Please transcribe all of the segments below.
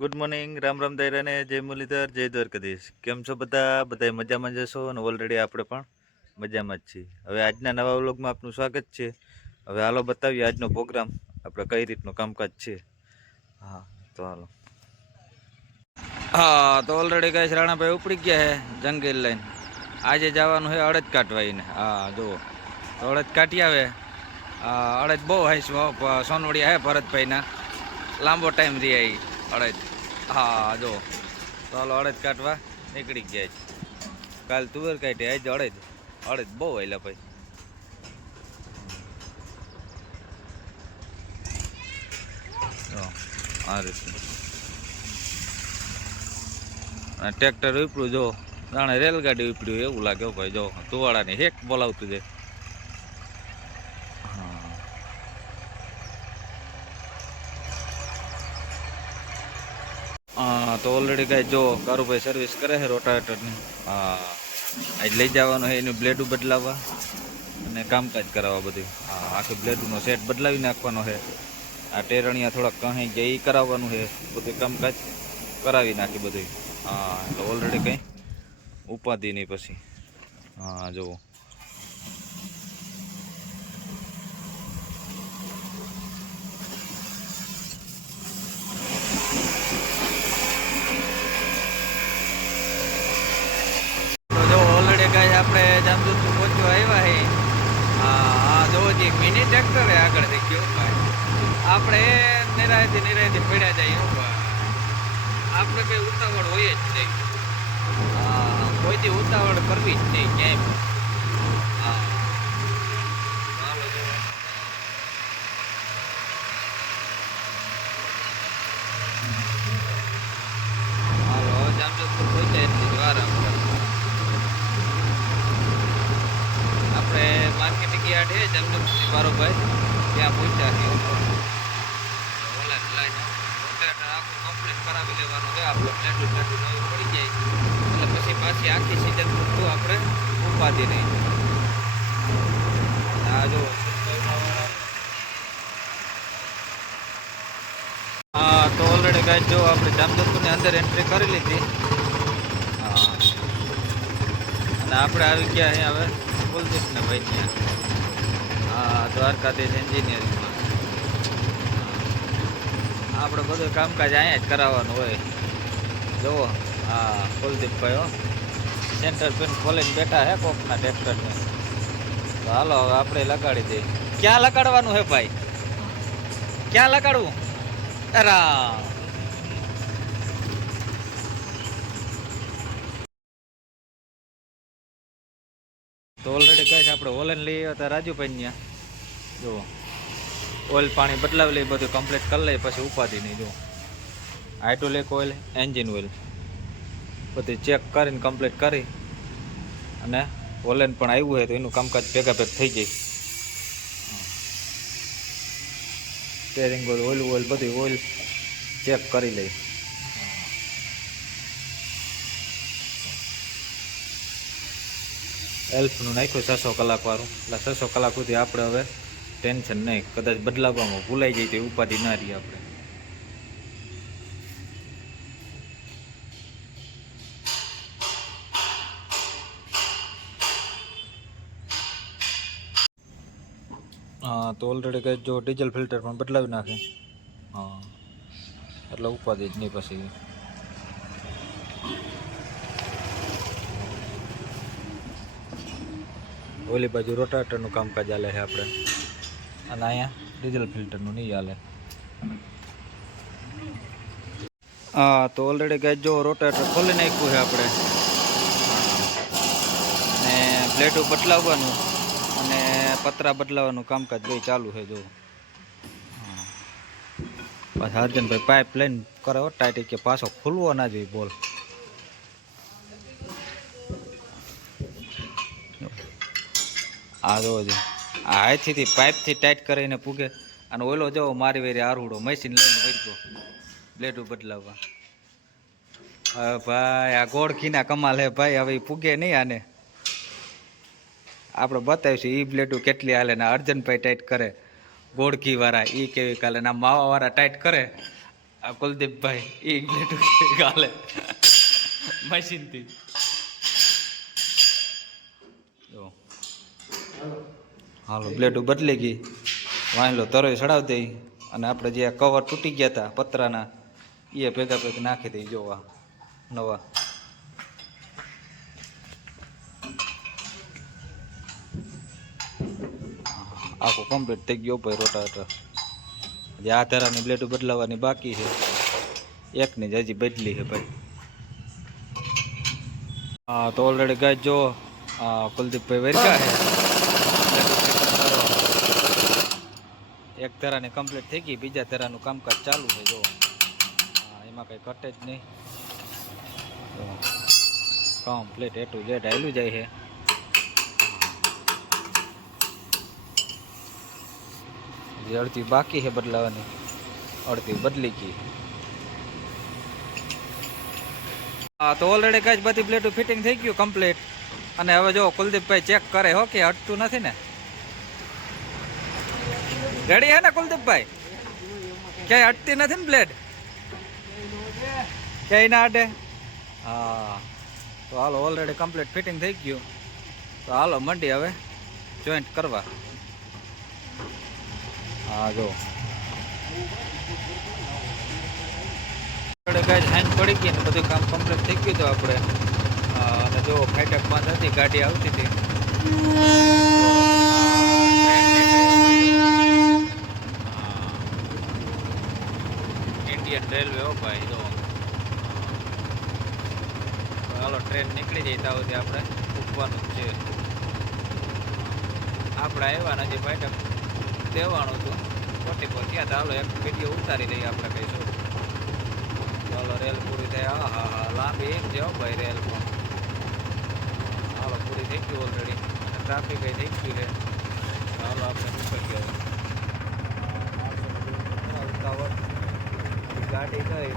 Good morning, Ram Ram દાયરાને જય મુરલીધર, જય દ્વારકાધીશ. કેમ છો બધા મજામાં જશો અને ઓલરેડી આપણે પણ મજામાં જ છીએ. હવે આજના નવા વ્લોગમાં આપનું સ્વાગત છે. હવે હાલો બતાવીએ આજનો પ્રોગ્રામ, આપણે કઈ રીતનું કામકાજ છે. હા તો હાલો. હા તો ઓલરેડી કઈ રાણાભાઈ ઉપડી ગયા છે જંગલ લઈને. આજે જવાનું છે અડદ કાઢવાઈને. હા જુઓ તો અડદ કાઢી આવે. અડદ બહુ હાઈસ સોનવડિયા હે ભરતભાઈના, લાંબો ટાઈમ રહ્યા અડદ. હા જો તો હાલો અડદ કાઢવા નીકળી ગયા છે. કાલ તુવેર કાઢી, આજે અડદ બહુ હાલ્યા ભાઈ. આ રીતનું ટ્રેક્ટર ઉપડ્યું, જો જાણે રેલગાડી ઉપડ્યું એવું લાગે ભાઈ. જો તુવાડાની હેક બોલાવતું જાય. હા તો ઓલરેડી કાંઈ જો કારુભાઈ સર્વિસ કરે છે રોટાવેટરની. હા આજ લઈ જવાનું છે એનું બ્લેડું બદલાવવા અને કામકાજ કરાવવા બધું. હા આખી બ્લેડનો સેટ બદલાવી નાખવાનો છે. આ ટેરણિયા થોડાક કહી ગયા એ કરાવવાનું છે. બધું કામકાજ કરાવી નાખી બધું. હા એટલે ઓલરેડી કંઈ ઉપાધિ નહીં પછી. હા જુઓ ગાય આપણે જામજોધપુર પહોંચવા આવ્યા હે. હા જોવો જે મિની ટ્રેક્ટર આગળ થઈ ગયો ભાઈ. આપણે નિરાયથી પડ્યા જાય. આપણે કઈ ઉતાવળ હોય જ નહીં. હા કોઈથી ઉતાવળ કરવી જ નહીં ક્યાંય. હા હાલો જામજોધપુર પહોંચ્યા એટલી જ વાર આપણે માર્કેટિંગ યાર્ડ છે જામજોધપુરની બારોબાર, ત્યાં પહોંચ્યા છીએ. ઓલા લાઈન આખું કમ્પ્લીટ કરાવી લેવાનું છે. આપણે પ્લેટું નવી પડી જાય એટલે પછી પાછી આખી સિઝન પૂરતું આપણે ઉપાધિ નહીં. આ જો હા તો ઓલરેડી કાંઈ જો આપણે જામજોધપુરની અંદર એન્ટ્રી કરી લીધી. હા અને આપણે આવી ગયા અહીં હવે કુલદીપને ભાઈ ત્યાં. હા દ્વારકાધીશ એન્જિનિયરિંગમાં. આપણે બધું કામકાજ અહીંયા જ કરાવવાનું હોય. જુઓ હા કુલદીપભાઈ સેન્ટર પિન ખોલીને બેઠા હે કોકના ટ્રેક્ટરને. તો હાલો હવે આપણે લગાડી દઈએ. ક્યાં લગાડવાનું હે ભાઈ? ક્યાં લગાડવું? રામ તો ઓલરેડી કહે છે આપણે ઓલેન લઈ આવ્યા રાજુભાઈ ત્યાં. જુઓ ઓઇલ પાણી બદલાવી લઈ, બધું કમ્પ્લીટ કરી લઈએ પછી ઉપાધિ નહીં. જુઓ હાઇડ્રોલિક ઓઇલ, એન્જિન ઓઇલ બધું ચેક કરીને કમ્પ્લીટ કરી અને ઓલેન પણ આવ્યું હોય તો એનું કામકાજ ભેગા થઈ જાય. સ્ટેરિંગ ઓઇલ બધું ઓઇલ ચેક કરી લઈ. એલ્ફનું નાખ્યું 600 કલાક વાળું, એટલે 600 કલાક સુધી આપણે હવે ટેન્શન નહીં. કદાચ બદલાવવામાં ભૂલાઈ જાય તો ઉપાધિ ના રહીએ આપણે. હા તો ઓલરેડી કંઈ જો ડીઝલ ફિલ્ટર પણ બદલાવી નાખે. હા એટલે ઉપાધિ જ નહીં પછી. ઓલી બાજુ રોટાવેટરનું કામકાજ ચાલે છે આપણે, અને અહીંયા ડીઝલ ફિલ્ટરનું નહીં ચાલે. હા તો ઓલરેડી ગાય જો રોટાવેટર ખોલી નાખ્યું છે આપણે, ને બ્લેડો બદલાવવાનું અને પતરા બદલાવવાનું કામકાજ બે ચાલુ છે. જો પાછા અર્જનભાઈ પાઇપ લઈને કરે ટાઈટ કે પાછો ખુલવો ના જોઈએ બોલ. આ જોવો આ હાથથી પાઇપથી ટાઈટ કરીને પૂગે. અને ઓલો જવો મારી વેરી આરુડો મશીન લઈને વળગો બ્લેડો બદલાવવા. હવે ભાઈ આ ગોળખીના કમાલ હે ભાઈ. હવે પૂગે નહીં આને આપણે બતાવીશું. એ બ્લેડો કેટલી હાલે ને અર્જનભાઈ ટાઈટ કરે ગોળખી વાળા એ કેવી કાલે ના માવા વાળા ટાઈટ કરે. આ કુલદીપભાઈ એક બ્લેડ ગાલે મશીનથી જો હાલો બ્લેડ બદલી ગઈ વાંહેલો તરોય ચડાવી દઈ અને આપણે જે કવર તૂટી ગયા હતા પતરાના એ ભેગા ભેગા નાખી દઈ જોવા નવા આખું કમ્પ્લીટ થઈ ગયો ભાઈ રોટાવેટર જે આ ધારાની બ્લેડો બદલાવાની બાકી છે એકની જ હજી બદલી છે ભાઈ હા તો ઓલરેડી ગાય જો કુલદીપભાઈ વેરકા છે એક ધારાની કમ્પ્લીટ થઈ ગઈ બીજા ધારાનું કામકાજ ચાલુ છે જો એમાં કંઈ ઘટે જ નહીં કમ્પ્લીટ એ ટુ ઝેડ હાલ્યું જાય છે અડધી બાકી છે બદલાવાની અડધી બદલી ગઈ હા તો ઓલરેડી કઈ બધી પ્લેટો ફિટિંગ થઈ ગયું કમ્પ્લીટ અને હવે જો કુલદીપભાઈ ચેક કરે હો કે અટતું નથી ને રેડી હે ને કુલદીપભાઈ ક્યાંય અટતી નથી ને બ્લેડ ક્યાંય ના અડે હા તો હાલો ઓલરેડી કમ્પ્લીટ ફિટિંગ થઈ ગયું તો હાલો મંડી હવે જોઈન્ટ કરવા હા જો હેન્ડ પડી ગઈ ને બધું કામ કમ્પ્લીટ થઈ ગયું હતું આપણે અને જો ફાટક બંધ હતી ગાડી આવતી હતી ઇન્ડિયન રેલવે હો ભાઈ જો હાલો ટ્રેન નીકળી જાય ત્યાં સુધી આપણે ઉભવાનું જ છે આપણે આવ્યા ને હજી ફાટક દેવાનું હતું ખોટી પર ત્યાં ચાલો એક વિડીયો ઉતારી દઈએ આપણે કહીશું ચાલો રેલ પૂરી થાય હા હા હા લાંબી એમ છે ભાઈ રેલ પણ હાલો પૂરી થઈ ગઈ ઓલરેડી અને ટ્રાફિક થઈ ગયું છે ચાલો આપણે નીકળી ગયા ગાડી ગઈ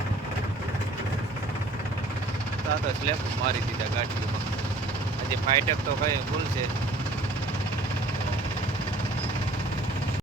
તો સ્લેબ મારી દીધા ગાડીઓમાં હજી ફાઈટક તો કઈ ભૂલ છે